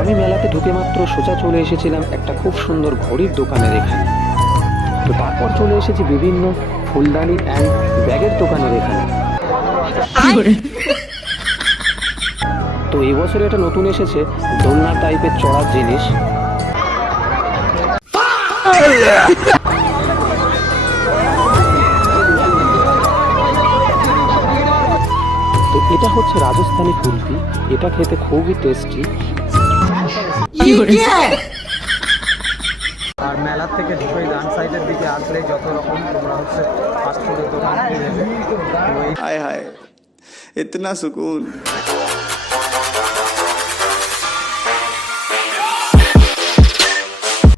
আমি মেলাতে ঢুকে মাত্র সোজা চলে এসেছিলাম একটা খুব সুন্দর ঘড়ির দোকানের এখানে। তো তারপর চলে এসেছি বিভিন্ন ফুলদানি অ্যান্ড ব্যাগের দোকানের এখানে। তো এবছরে এটা নতুন এসেছে দোলনা টাইপের চড়ার জিনিস। তো এটা হচ্ছে রাজস্থানী কুলফি, এটা খেতে খুবই টেস্টি। আর মেলার থেকে ঢুকে ডান সাইডের দিকে আসলেই যত রকম তোমরা হচ্ছে ফাস্টফুডের দোকান পেয়ে যাবে। हाय हाय इतना सुकून।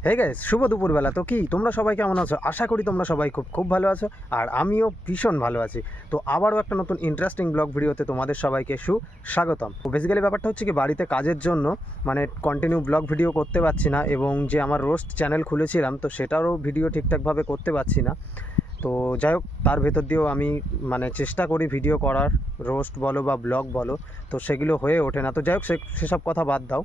হে গাইস, শুভ দুপুরবেলা। তো কি তোমরা সবাই কেমন আছো? আশা করি তোমরা সবাই খুব ভালো আছো, আর আমিও ভীষণ ভালো আছি। তো আবারও একটা নতুন ইন্টারেস্টিং ব্লগ ভিডিওতে তোমাদের সবাইকে সুস্বাগতম। তো বেসিক্যালি ব্যাপারটা হচ্ছে কি, বাড়িতে কাজের জন্য মানে কন্টিনিউ ব্লগ ভিডিও করতে পারছি না, এবং যে আমার রোস্ট চ্যানেল খুলেছিলাম তো সেটারও ভিডিও ঠিকঠাকভাবে করতে পারছি না। তো যাই হোক, তার ভেতর দিয়েও আমি মানে চেষ্টা করি ভিডিও করার, রোস্ট বলো বা ব্লগ বলো, তো সেগুলো হয়ে ওঠে না। তো যাই হোক, সেসব কথা বাদ দাও।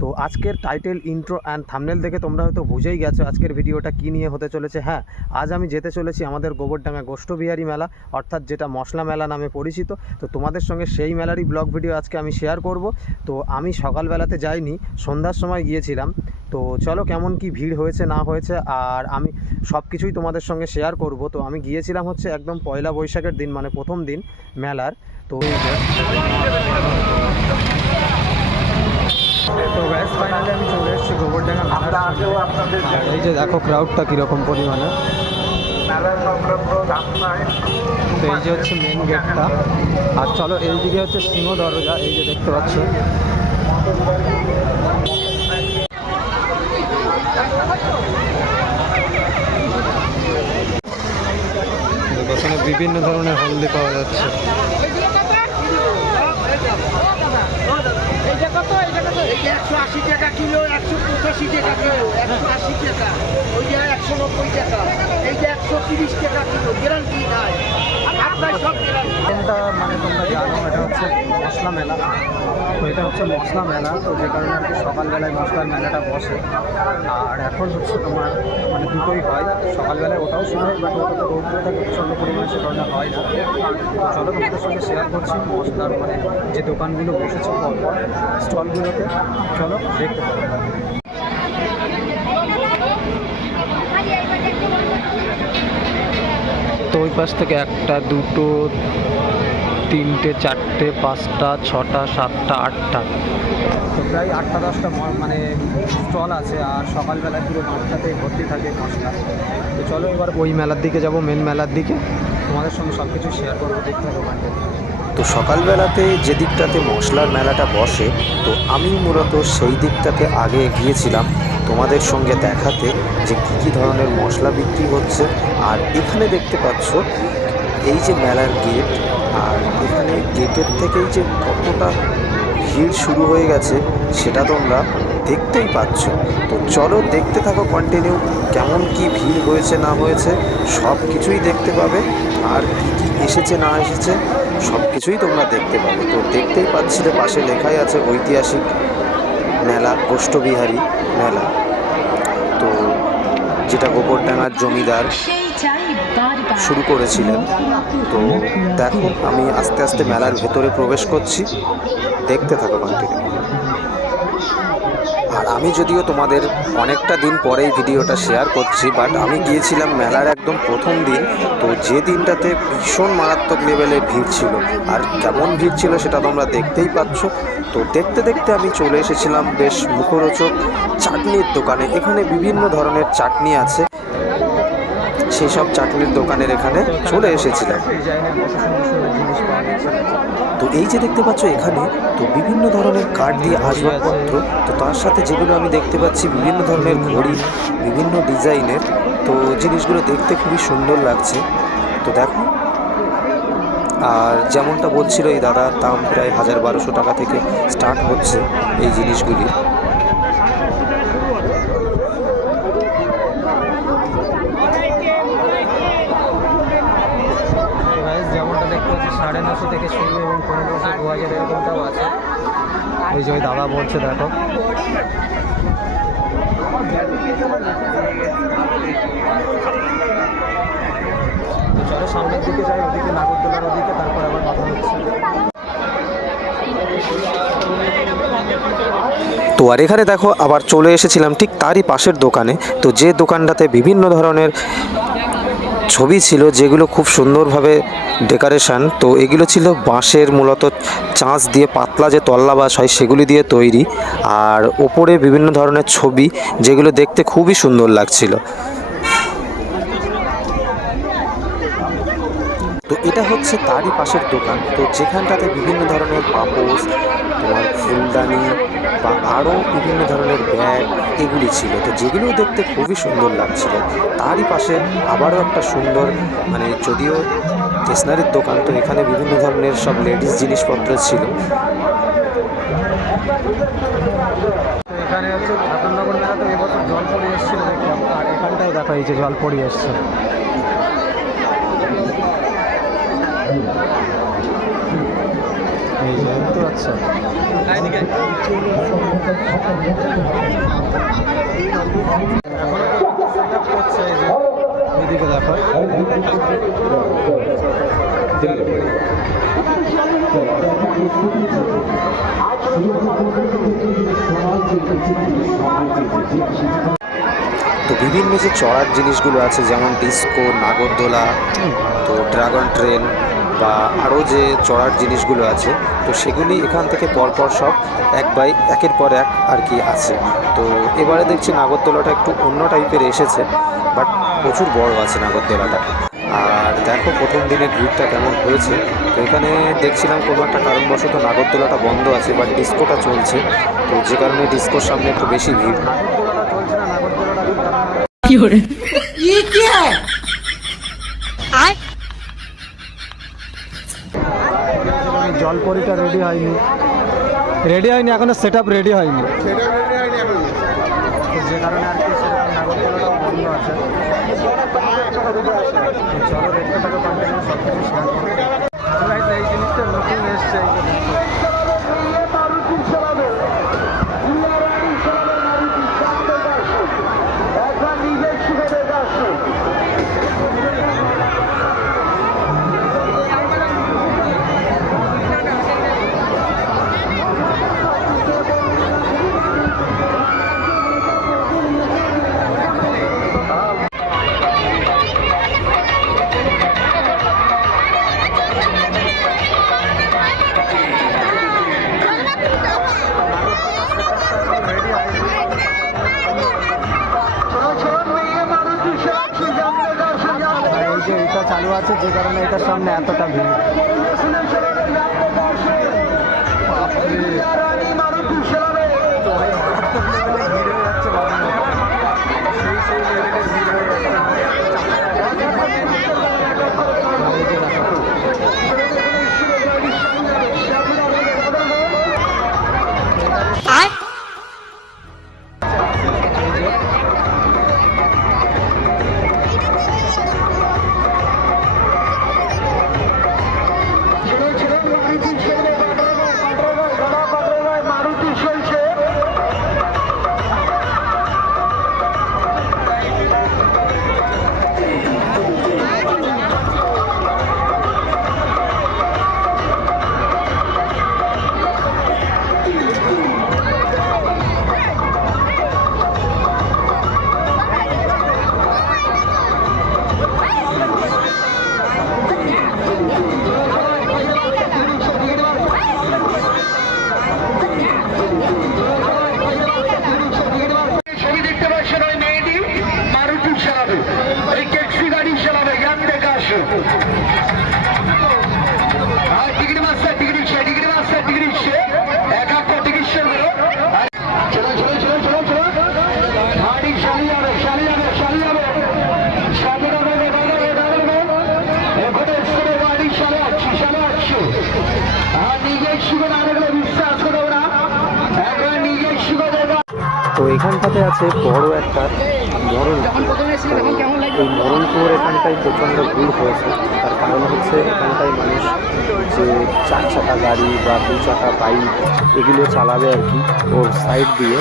তো আজকের টাইটেল, ইন্ট্রো অ্যান্ড থাম্বনেল দেখে তোমরা হয়তো বুঝেই গেছো আজকের ভিডিওটা কী নিয়ে হতে চলেছে। হ্যাঁ, আজ আমি যেতে চলেছি আমাদের গোবরডাঙ্গা গোষ্ঠবিহারী মেলা, অর্থাৎ যেটা মশলা মেলা নামে পরিচিত। তো তোমাদের সঙ্গে সেই মেলারই ব্লগ ভিডিও আজকে আমি শেয়ার করব। তো আমি সকালবেলাতে যাইনি, সন্ধ্যার সময় গিয়েছিলাম। তো চলো, কেমন কি ভিড় হয়েছে না হয়েছে আর আমি সব কিছুই তোমাদের সঙ্গে শেয়ার করব। তো আমি গিয়েছিলাম হচ্ছে একদম পয়লা বৈশাখের দিন, মানে প্রথম দিন মেলার। তো ব্যাস ফাইনালি আমি চলে এসেছি গোবরডাঙ্গা মেলার। এই যে দেখো ক্রাউডটা কীরকম পরিমাণে। তো এই যে হচ্ছে মেন গেটটা, আর চলো এইদিকে হচ্ছে সিংহ দরজা, এই যে দেখতে পাচ্ছ। এখানে বিভিন্ন ধরনের হলদি পাওয়া যাচ্ছে। মানে তোমরা জানো এটা হচ্ছে মশলা মেলা। তো এটা হচ্ছে মশলা মেলা, তো যে কারণে আর কি সকালবেলায় মশলার মেলাটা বসে। আর এখন হচ্ছে তোমার মানে দুটোই হয়, সকালবেলায় ওটাও শুরু হয়, বাট ওটা তো রোদ্রে থাকে প্রচণ্ড পরিমাণে, সে কারণে হয় না। তো চলো তোমাদের সঙ্গে শেয়ার করছি মশলার মানে যে দোকানগুলো বসেছে পরপর স্টলগুলোতে, চলো দেখতে পাবো। তো ওই পাশ থেকে একটা, দুটো, তিনটে, চারটে, পাঁচটা, ছটা, সাতটা, আটটা, তো প্রায় 8-10টা মানে স্টল আছে। আর সকালবেলা পুরো মাঠটাতেই ভর্তি থাকে মশলা। তো চলো এবার ওই মেলার দিকে যাব, মেন মেলার দিকে, তোমাদের সঙ্গে সব কিছু শেয়ার করবো, দেখতে থাকো কন্টেন্ট। তো সকালবেলাতে যে দিকটাতে মশলার মেলাটা বসে, তো আমি মূলত সেই দিকটাতে আগে গিয়েছিলাম তোমাদের সঙ্গে দেখাতে যে কী কী ধরনের মশলা বিক্রি হচ্ছে। আর এখানে দেখতে পাচ্ছ এই যে মেলার গেট, আর এখানে গেটের থেকেই যে কতটা ভিড় শুরু হয়ে গেছে সেটা তোমরা দেখতেই পাচ্ছ। তো চলো দেখতে থাকো কন্টিনিউ, কেমন কি ভিড় হয়েছে না হয়েছে সব কিছুই দেখতে পাবে, আর কী কী এসেছে না এসেছে সব কিছুই তোমরা দেখতে পাবে। তো দেখতেই পাচ্ছিলে পাশে লেখাই আছে ঐতিহাসিক মেলা, গোষ্ঠবিহারী মেলা, তো যেটা গোবরডাঙ্গার জমিদার শুরু করেছিলেন। তো দেখো আমি আস্তে আস্তে মেলার ভেতরে প্রবেশ করছি, দেখতে থাকো কন্টিনিউ। আর আমি যদিও তোমাদের অনেকটা দিন পরেই ভিডিওটা শেয়ার করছি, বাট আমি গিয়েছিলাম মেলার একদম প্রথম দিন। তো যে দিনটাতে ভীষণ মারাত্মক লেভেলের ভিড় ছিল, আর কেমন ভিড় ছিল সেটা তোমরা দেখতেই পাচ্ছ। তো দেখতে দেখতে আমি চলে এসেছিলাম বেশ মুখরোচক চাটনির দোকানে। এখানে বিভিন্ন ধরনের চাটনি আছে, সেই সব চাটনির দোকানের এখানে চলে এসেছিলাম। তো এই যে দেখতে পাচ্ছ এখানে তো বিভিন্ন ধরনের কাঠ দিয়ে আসবাবপত্র, তো তার সাথে যেগুলো আমি দেখতে পাচ্ছি বিভিন্ন ধরনের ঘড়ি, বিভিন্ন ডিজাইনের। তো জিনিসগুলো দেখতে খুবই সুন্দর লাগছে। তো দেখো, আর যেমনটা বলছিল এই দাদা, দাম প্রায় 1000-1200 টাকা থেকে স্টার্ট হচ্ছে এই জিনিসগুলি। যেমনটা দেখতে পাচ্ছি 950 থেকে শুরু, এবং 1500, 2000 এরকমটাও আছে। এই যে ওই দাদা বলছে দেখো। তো চলো সামনের দিকে যাই, ওদিকে নাগরদোলার ওদিকে, তারপর আবার কথা হচ্ছে। তো আর এখানে দেখো আবার চলে এসেছিলাম ঠিক তারই পাশের দোকানে। তো যে দোকানটাতে বিভিন্ন ধরনের ছবি ছিল যেগুলো খুব সুন্দরভাবে ডেকোরেশন, তো এগুলো ছিল বাঁশের মূলত চাঁচ দিয়ে পাতলা যে তল্লা বাঁশ হয় সেগুলি দিয়ে তৈরি, আর ওপরে বিভিন্ন ধরনের ছবি যেগুলো দেখতে খুবই সুন্দর লাগছিল। তো এটা হচ্ছে তারই পাশের দোকান, তো যেখানটাতে বিভিন্ন ধরনের পাপোশ, তোমার ফুলদানি বা আরও বিভিন্ন ধরনের ব্যাগ এগুলি ছিল, তো যেগুলো দেখতে খুবই সুন্দর লাগছিল। তারই পাশে আবারও একটা সুন্দর, মানে যদিও স্টেশনারির দোকান, তো এখানে বিভিন্ন ধরনের সব লেডিস জিনিসপত্র ছিল। তো এখানে হচ্ছে ঠাকুরনগর মেলা, তো এবছর জল পড়ে এসেছিল দেখলাম, আর এখানটায় দেখো এই যে জল পড়ে এসছে। এই যে দেখতে পাচ্ছ। এদিকে দেখো, তো বিভিন্ন যে চড়ার জিনিসগুলো আছে যেমন ডিস্কো, নাগরদোলা, তো ড্রাগন ট্রেন বা আরও যে চড়ার জিনিসগুলো আছে, তো সেগুলি এখান থেকে পরপর সব একের পর এক আর কি আছে। তো এবারে দেখছি নাগরদোলাটা একটু অন্য টাইপের এসেছে, বাট প্রচুর বড় আছে নাগরদোলাটা। আর দেখো প্রথম দিনের ভিড়টা কেমন হয়েছে। তো এখানে দেখছিলাম কোনো একটা কারণবশত নাগরদোলাটা বন্ধ আছে, বাট ডিস্কোটা চলছে, তো যে কারণে ডিস্কোর সামনে একটু বেশি ভিড়। নাগরদোলাটা চলছে না, নাগরদোলাটা ये क्या है জলপরিটা রেডি হয়নি এখনো, সেট আপ রেডি হয়নি, তো যে কারণে আর কি সেরকম নাগরদোলাটাও বন্ধ আছে। তো চলো দেখতে থাকো, কন্টিনিউ সব কিছু শেয়ার করবো। এই জিনিসটা নতুন এসছে, এই যে দেখো। এই যে এটা চালু আছে, যে কারণে এটার সামনে এতটা ভিড়। তো ভাই মারাত্মক লেভেলে ভিড় হয়ে যাচ্ছে, সেই লেভেলে ভিড় হয়ে যাচ্ছে। এই যে দেখো, তো এখানটাতে আছে বড় একটা মরণপুর। তো এই মরণপুর এখানটায় প্রচণ্ড ভিড় হয়েছে, তার কারণ হচ্ছে এখানটায় মানুষ যে 4 চাকা গাড়ি বা 2 চাকা বাইক এগুলো চালাবে আর কি ওর সাইড দিয়ে,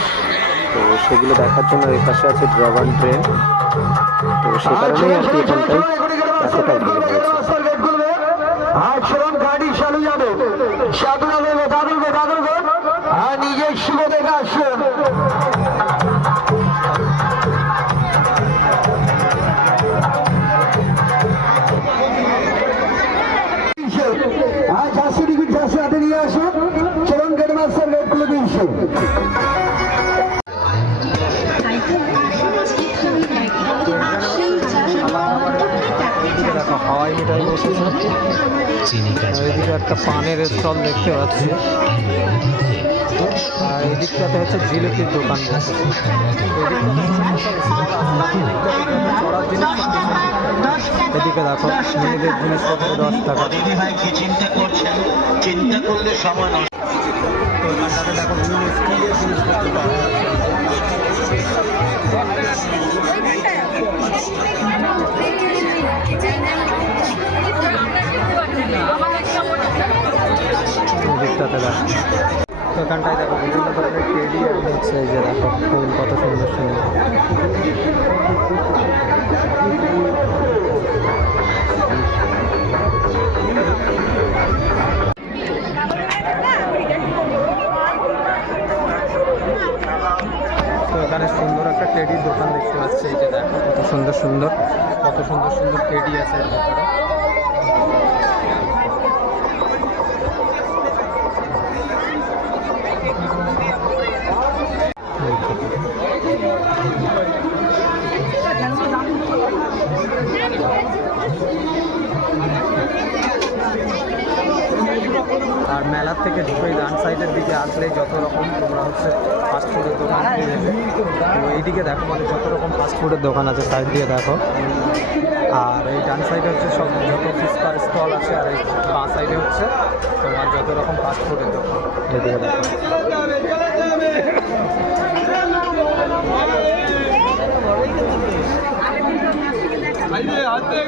তো সেগুলো দেখার জন্য এর পাশে আছে ড্রাগন ট্রেন। তো সে কারণেই আর কি এখানটায় এতটা ভিড় হয়েছে। গাড়ি চালু যাবে আর নিজের শুভ দেখা আসুন। আজ 80 টিকিট 400 হাতে নিয়ে আসুন। চলুন গেট মাস্টার গেট খুলে দিয়েছে। দেখো হাওয়াই মিঠাই বসেছে, এইদিকে একটা পানের স্টল দেখতে পাচ্ছি, আর এই দিকটাতে হচ্ছে জিলিপির দোকান বসেছে। এদিকে দেখো মেয়েদের জিনিসপত্র 10 টাকা। চিন্তা করলে সময় নষ্ট। তো এখানটাতে দেখো বিভিন্ন স্কিলের জিনিসপত্র পাওয়া যাচ্ছে। দিকটাতে দেখো, তো এখানটায় দেখো বিভিন্ন ধরনের টেডি আর হচ্ছে এই যে দেখো ফুল কত সুন্দর সুন্দর। তো এখানে সুন্দর একটা টেডির দোকান দেখতে পাচ্ছি, এই যে দেখো কত সুন্দর সুন্দর টেডি আছে এর ভেতরে। আর মেলার থেকে ঢুকে ডান সাইডের দিকে আসলেই যত রকম তোমরা হচ্ছে ফাস্টফুডের দোকান পেয়ে যাবে। তো এইদিকে দেখো মানে যত রকম ফাস্টফুডের দোকান আছে সাইড দিয়ে দেখো, আর এই ডান সাইডে হচ্ছে সব যত ফুচকার স্টল আছে, আর এই বাঁ সাইডে হচ্ছে তোমার যত রকম ফাস্টফুডের দোকান। এদিকে দেখো হাতে